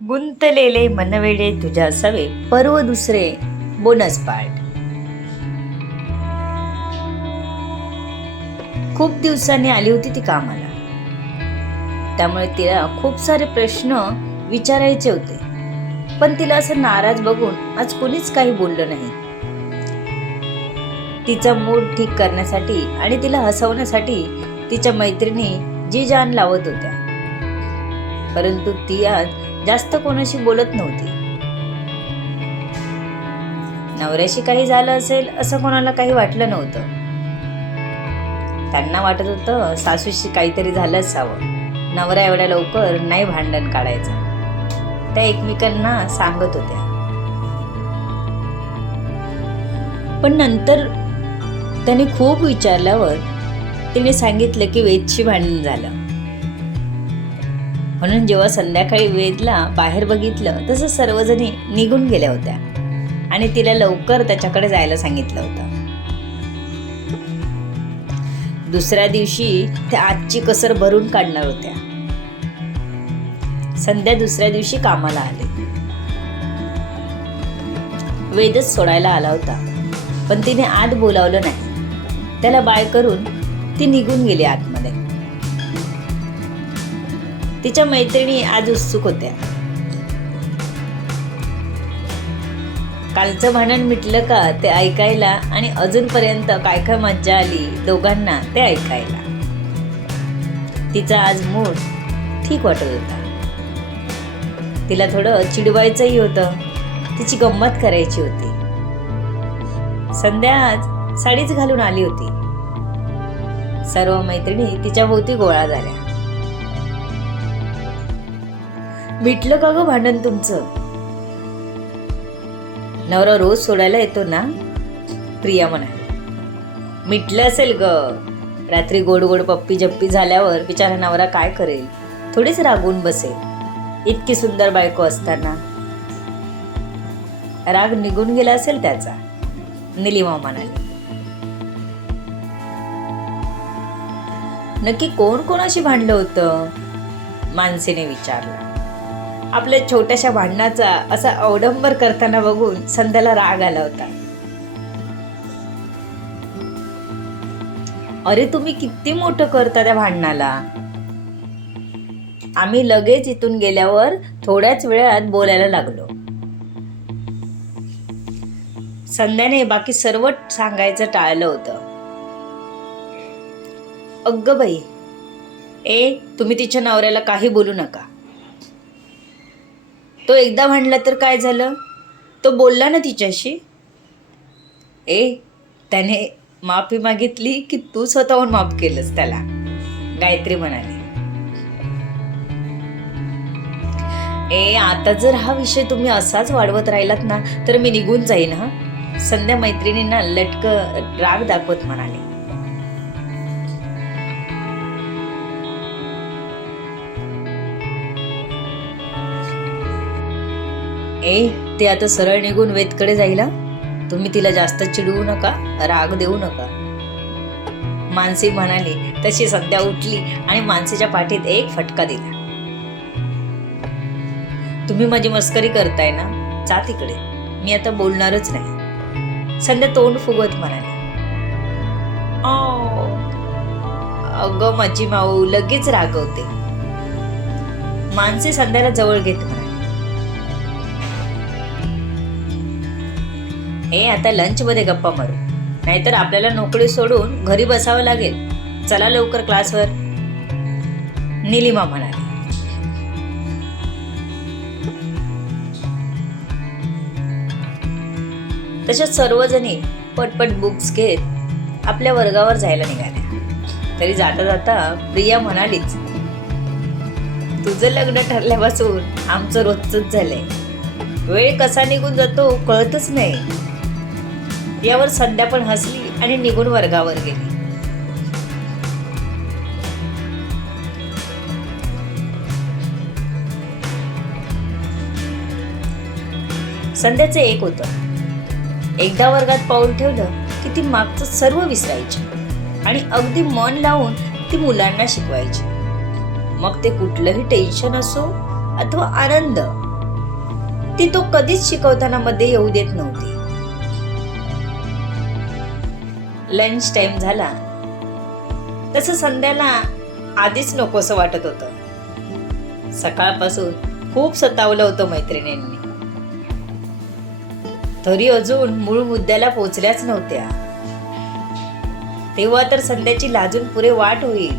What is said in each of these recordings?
गुंतलेले मनवेडे तुझ्या असावे पर्व दुसरे बोनस पार्ट. खूप दिवसांनी आली होती ती कामाला, त्यामुळे तिला खूप सारे प्रश्न विचारायचे होते. पण तिला असं नाराज बघून आज कोणीच काही बोललं नाही. तिचा मूड ठीक करण्यासाठी आणि तिला हसवण्यासाठी तिच्या मैत्रिणी जी जान लावत होत्या, परंतु ती आज जास्त कोणाशी बोलत नव्हती. नवऱ्याशी काही झालं असेल असं कोणाला काही वाटलं नव्हतं. त्यांना वाटत होतं सासूशी काहीतरी झालं असावं. नवरा एवढ्या लवकर नाही भांडण काढायचा. त्या एकमेकांना सांगत होत्या. पण नंतर त्याने खूप विचारल्यावर तिने सांगितलं की वेदशी भांडण झालं. म्हणून जेव्हा संध्याकाळी वेदला बाहेर बघितलं तसं सर्वजणी निघून गेल्या होत्या आणि तिला लवकर त्याच्याकडे जायला सांगितलं होतं. दुसऱ्या दिवशी त्या आजची कसर भरून काढणार होत्या. संध्या दुसऱ्या दिवशी कामाला आले. वेदच सोडायला आला होता, पण तिने आत बोलावलं नाही. त्याला बाय करून ती निघून गेली आतमध्ये. तिच्या मैत्रिणी आज उत्सुक होत्या. कालचं भांडण मिटलं का ते ऐकायला आणि अजूनपर्यंत काय काय मज्जा आली दोघांना ते ऐकायला. तिचा आज मूड ठीक वाटत होता. तिला थोडं चिडवायचंही होतं. तिची गंमत करायची होती. संध्या आज साडीच घालून आली होती. सर्व मैत्रिणी तिच्या भोवती गोळा झाल्या. मिटलं का ग भांडण तुमचं? नवरा रोज सोडायला येतो ना? प्रिया म्हणाली. मिटलं असेल ग. रात्री गोड गोड पप्पी जप्पी झाल्यावर बिचारा नवरा काय करेल? थोडीच रागून बसेल. इतकी सुंदर बायको असताना. राग निघून गेला असेल त्याचा, निलिमा म्हणाली. नक्की कोण कोणाशी भांडलं होतं? मानसीने विचारलं. आपल्या छोट्याशा भांडणाचा असा अवडंबर करताना बघून संध्याला राग आला होता. अरे तुम्ही किती मोठं करता त्या भांडणाला. आम्ही लगेच इथून गेल्यावर थोड्याच वेळात बोलायला लागलो. संध्याने बाकी सर्व सांगायचं टाळलं होतं. अगं बाई, तुम्ही तिच्या नवऱ्याला काही बोलू नका. तो एकदा भांडला तर काय झालं? तो बोलला ना तिच्याशी. त्याने माफी मागितली की तू स्वतःहून माफ केलंस त्याला? गायत्री म्हणाली. आता जर हा विषय तुम्ही असाच वाढवत राहिलात ना तर मी निघून जाईन हा. संध्या मैत्रिणींना लटक राग दाखवत म्हणाली. ते आता सरळ निघून वेदकडे जाईल. तुम्ही तिला जास्त चिडवू नका, राग देऊ नका. मानसी म्हणाली. तशी संध्या उठली आणि मानसीच्या पाठीत एक फटका दिला. तुम्ही माझी मस्करी करताय ना? जा तिकडे. मी आता बोलणारच नाही. संध्या तोंड फुगवत म्हणाली. अगं माझी माऊ लगेच रागवते. मानसी संध्याला जवळ घेत म्हणाली. आता लंच मध्ये गप्पा मारू, नाहीतर आपल्याला नोकरी सोडून घरी बसावं लागेल. चला लवकर क्लासवर, निलिमा म्हणाली. तशात सर्वजणी पटपट बुक्स घेत आपल्या वर्गावर जायला निघाल्या. तरी जाता जाता प्रिया म्हणालीच. तुझं लग्न ठरल्यापासून आमचं रोजच झालंय. वेळ कसा निघून जातो कळतच नाही. यावर संध्या पण हसली आणि निघून वर्गावर गेली. संध्याचं एक होतं. एकदा वर्गात पाऊल ठेवलं की ती मागचं सर्व विसरायची आणि अगदी मन लावून ती मुलांना शिकवायची. मग ते कुठलंही टेन्शन असो अथवा आनंद ती तो कधीच शिकवताना मध्ये येऊ देत नव्हती. लंच टाइम झाला तसं संध्याला आधीच नकोसं वाटत होतं. सकाळपासून खूप सतावलं होतं मैत्रिणींनी, तरी अजून मूळ मुद्द्याला पोचल्याच नव्हत्या. तेव्हा तर संध्याची लाजून पुरे वाट होईल.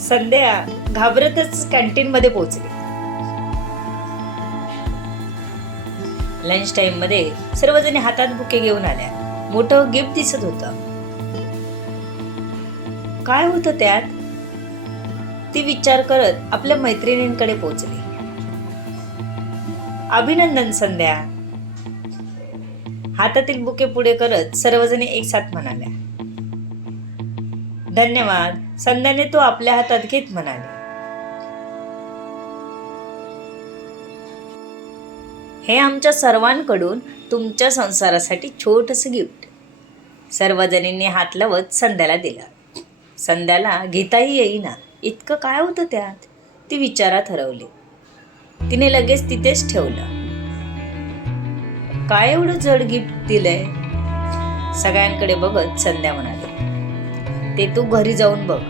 संध्या घाबरतच कॅन्टीन मध्ये पोहोचली. लंच टाइम मध्ये सर्वजणी हातात बुके घेऊन आल्या. मोठं गिफ्ट दिसत होतं. काय होतं त्यात, ती विचार करत आपल्या मैत्रिणींकडे पोहोचली. अभिनंदन संध्या, हातातील बुके पुढे करत सर्वजणी एक साथ म्हणाल्या. धन्यवाद, संध्याने तो आपल्या हातात घेत म्हणाले. हे आमच्या सर्वांकडून तुमच्या संसारासाठी छोटंसं गिफ्ट. सर्वजणींनी हात लावत संध्याला दिलं. संध्याला घेताही येईना, इतकं काय होतं त्यात, ती विचारात हरवली. तिने लगेच तिथेच ठेवलं. काय एवढं जड गिफ्ट दिलंय, सगळ्यांकडे बघत संध्या म्हणाली. ते तू घरी जाऊन बघ.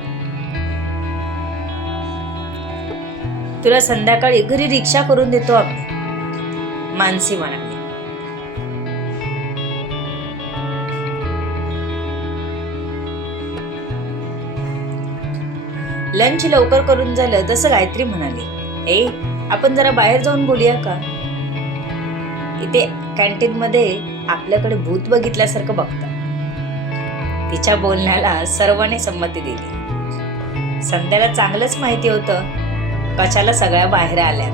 तुला संध्याकाळी घरी रिक्षा करून देतो आम्ही, मानसी म्हणाली. लंच लवकर करून झालं तसं गायत्री म्हणाली, आपण जरा बाहेर जाऊन बोलूया का? इथे कॅन्टीन मध्ये आपल्याकडे भूत बघितल्यासारखं बघतात. तिच्या बोलण्याला सर्वांनी संमती दिली. संध्याला चांगलंच माहिती होतं कशाला सगळ्या बाहेर आल्या,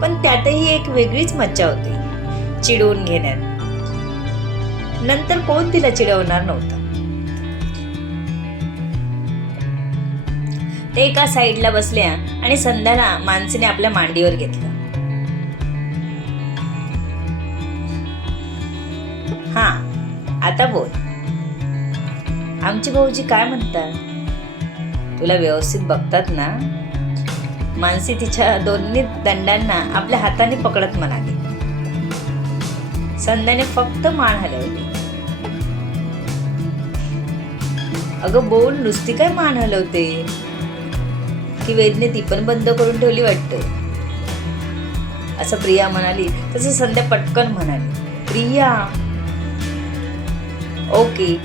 पण त्यातही एक वेगळीच मज्जा होती चिडवून घेण्यात. नंतर कोण तिला चिडवणार नव्हतं. ते एका साईडला बसल्या आणि संध्याला मानसीने आपल्या मांडीवर घेतलं. हा, आता बोल. आमचे भाऊजी काय म्हणतात? तुला व्यवस्थित बघतात ना? मानसी तिच्या दोन्ही दंडांना आपल्या हाताने पकडत म्हणाली. संध्याने फक्त मान हलवली. अगं बोल, नुसती काय मान हलवते? की वेदने ती पण बंद करून ठेवली वाटतं, असं प्रिया म्हणाली. तसं संध्या पटकन म्हणाली, प्रिया. ओके,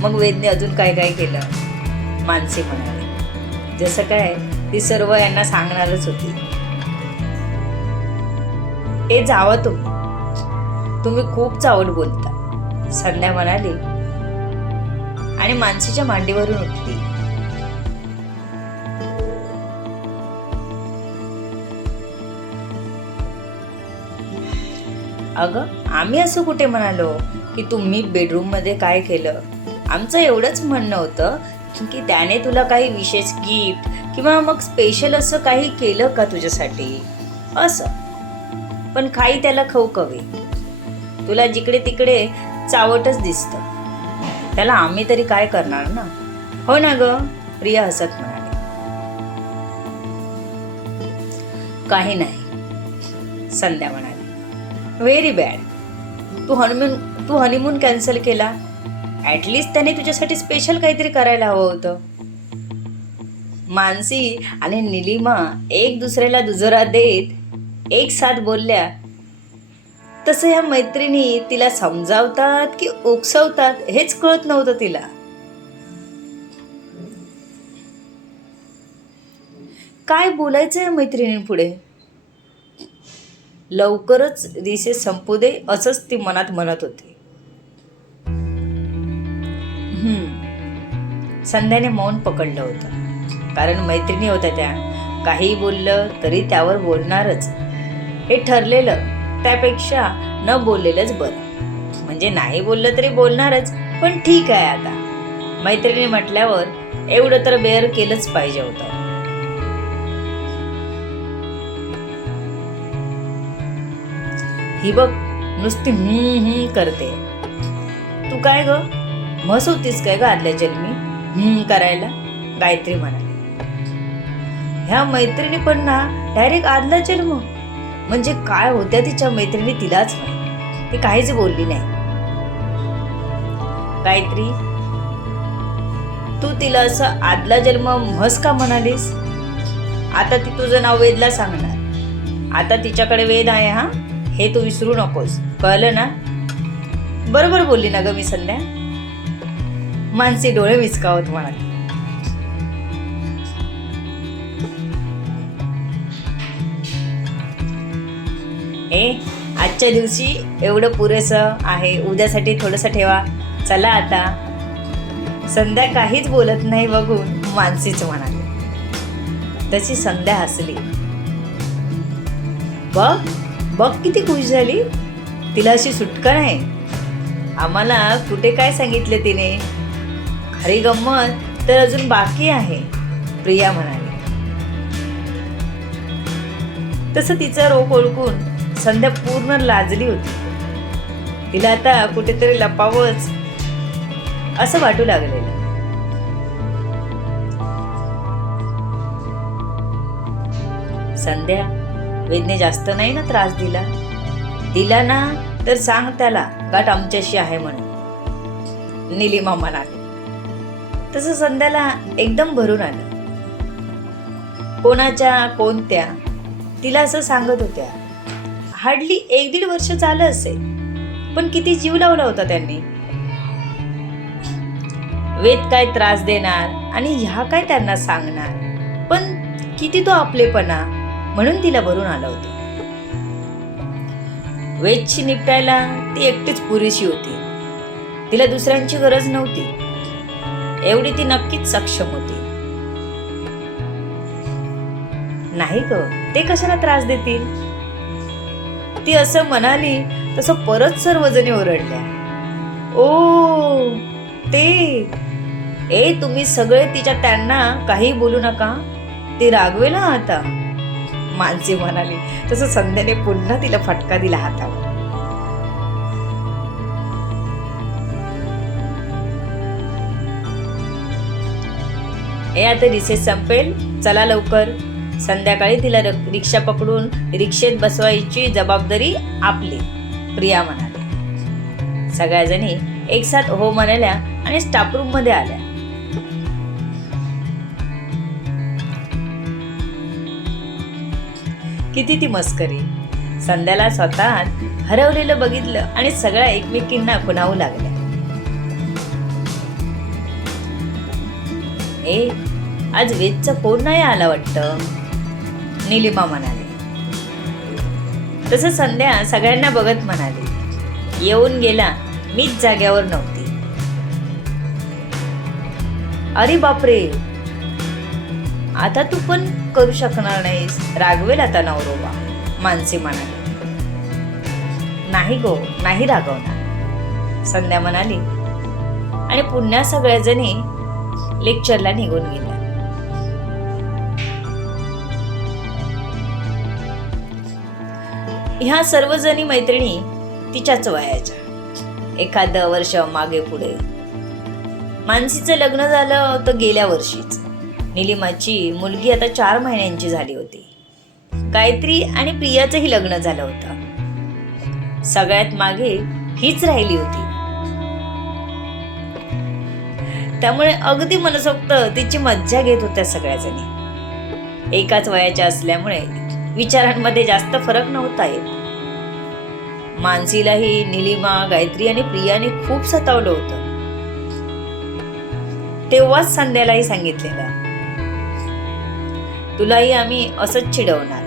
मग वेदने अजून काय काय केलं? मानसी म्हणाली. जसं काय ती सर्व यांना सांगणारच होती. ए जावा तुम्ही खूप चावट बोलता, संध्या म्हणाली आणि मानसीच्या मांडीवरून उठली. अगं, आम्ही असं कुठे म्हणालो की तुम्ही बेडरूम मध्ये काय केलं? आमचं एवढंच म्हणणं होतं की त्याने तुला काही विशेष गिफ्ट किंवा मग स्पेशल असं काही केलं का तुझ्यासाठी असं. पण काही त्याला खाऊ हवे. तुला जिकडे तिकडे चावटच दिसतं. त्याला आम्ही तरी काय करणार ना, हो ना ग? प्रिया हसत म्हणाली. काही नाही, संध्या म्हणाली. Very bad. तू हनीमून कॅन्सल केला. ॲटलिस्ट त्याने तुझ्यासाठी स्पेशल काहीतरी करायला हवं होतं. मानसी आणि निलिमा एक दुसऱ्याला दुजोरा देत एक साथ बोलल्या. तसं ह्या मैत्रिणी तिला समजावतात की उकसवतात हेच कळत नव्हतं तिला. काय बोलायचं या मैत्रिणींपुढे? लवकरच रिसेस संपू दे असंच ती मनात म्हणत होती. संध्याने मौन पकडलं होतं, कारण मैत्रिणी होत्या त्या. काही बोललं तरी त्यावर बोलणारच हे ठरलेलं. त्यापेक्षा न बोललेलंच बरं. म्हणजे नाही बोललं तरी बोलणारच, पण ठीक आहे आता. मैत्रिणी म्हटल्यावर एवढं तर बेअर केलंच पाहिजे होतं. ही बघ, नुसती करते. तू काय ग, म्हस होतीस काय ग आदल्या जन्मी करायला? गायत्री म्हणाली. ह्या मैत्रिणी पण ना डायरेक्ट आदला जन्म. म्हणजे काय होत्या तिच्या मैत्रिणी तिलाच माहिती. ती काहीच बोलली नाही. गायत्री, तू तिला असं आदला जन्म म्हस का म्हणालीस? आता ती तुझं नाव वेदला सांगणार. आता तिच्याकडे वेद आहे हा, हे तू विसरू नकोस, कळलं ना? बरोबर बोलली ना ग मी संध्या? मानसी डोळे विचकावत म्हणाली. आजच्या दिवशी एवढं पुरेसं आहे, उद्यासाठी थोडंसं ठेवा. चला आता. संध्या काहीच बोलत नाही बघून मानसीच म्हणाली. तशी संध्या हसली. बघ बघ किती खुश झाली. तिला अशी सुटका नाही. आम्हाला कुठे काय सांगितले तिने. खरी गंमत तर अजून बाकी आहे, प्रिया म्हणाली. तसं तिचा रोग ओळखून संध्या पूर्ण लाजली होती. तिला आता कुठेतरी लपावंच असं वाटू लागलेलं. संध्या, वेदने जास्त नाही ना त्रास दिला? दिला ना तर सांग त्याला गाठ आमच्याशी आहे म्हणून, निलिमा म्हणाली. तसं संध्याला एकदम भरून आलं. कोणाच्या कोणत्या तिला असं सांगत होत्या. हार्डली 1-1.5 वर्ष झालं असेल, पण किती जीव लावला होता त्यांनी. वेद काय त्रास देणार आणि ह्या काय त्यांना सांगणार, पण किती तो आपलेपणा, म्हणून तिला भरून आलं होतं. वेदची निपटायला ती एकटीच पुरेशी होती. तिला दुसऱ्यांची गरज नव्हती. एवढी ती नक्कीच सक्षम होती. नाही ग, ते कशाला त्रास देतील? ती असं म्हणाली तसं परत सर्वजणी ओरडल्या. ओ ते तुम्ही सगळे तिच्या त्यांना काही बोलू नका, ती रागवेल आता, मानसी म्हणाली. तसं संध्याने पुन्हा तिला फटका दिला हातावर. आता रिसेस संपेल, चला लवकर. संध्याकाळी तिला रिक्षा पकडून रिक्षेत बसवायची जबाबदारी आपली, प्रिया म्हणाली. सगळ्याजणी एकसाथ हो म्हणाल्या आणि स्टाफ रूम मध्ये आल्या. किती ती मस्करी. संध्याला स्वतः हरवलेलं बघितलं आणि सगळ्या एकमेकींना खुणावू लागल्या. आज वेदचा फोन नाही आला वाटतं, निलिमा म्हणाली. तसं संध्या सगळ्यांना बघत म्हणाली. येऊन गेला, मीच जाग्यावर नव्हती. अरे बापरे, आता तू पण करू शकणार नाहीस, रागवेल आता नवरोबा, मानसी म्हणाली. नाही गो, नाही रागवणार, संध्या म्हणाली आणि पुन्हा सगळ्याजणी लेक्चरला निघून गेल्या. ह्या सर्वजणी मैत्रिणी तिच्याच वयाच्या, एखादं वर्ष मागे पुढे. मानसीचं लग्न झालं तर गेल्या वर्षीच. निलिमाची मुलगी आता 4 महिन्यांची झाली होती. गायत्री आणि प्रियाचंही लग्न झालं होतं. सगळ्यात मागे हीच राहिली होती. त्यामुळे अगदी मनसोक्त तिची मज्जा घेत होत्या सगळ्याजणी. एकाच वयाच्या असल्यामुळे विचारांमध्ये जास्त फरक नव्हता येत. मानसीलाही निलिमा, गायत्री आणि प्रियाने खूप सतावलं होतं. तेव्हाच संध्यालाही सांगितलेलं, तुलाही आम्ही असंच चिडवणार.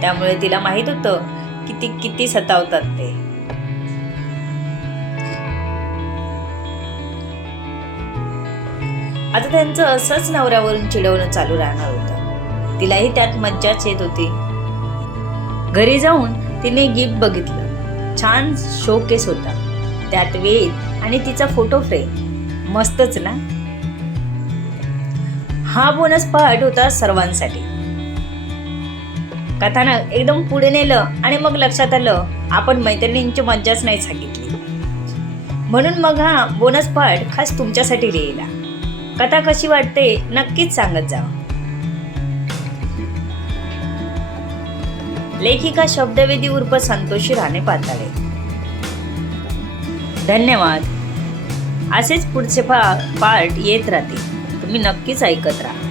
त्यामुळे तिला माहित होतं किती सतावतात ते. आता त्यांचं असंच नवऱ्यावरून चिडवणं चालू राहणार होतं. तिलाही त्यात मज्जाच येत होती. घरी जाऊन तिने गिफ्ट बघितलं. छान शोकेस होता, त्यात वेद आणि तिचा फोटो फ्रेम. मस्तच ना. हा बोनस पार्ट होता सर्वांसाठी. कथानक एकदम पुढे नेलं आणि मग लक्षात आलं आपण मैत्रिणींची मज्जाच नाही सांगितली, म्हणून मग हा बोनस पार्ट खास तुमच्यासाठी लिहिला. कथा कशी वाटते नक्कीच सांगत जावा. लेखिका शब्दवेदी उर्फ संतोषी राणे पाताळे. धन्यवाद. असेच पुढचे पार्ट येत राहतील. तुम्ही नक्कीच ऐकत राहा.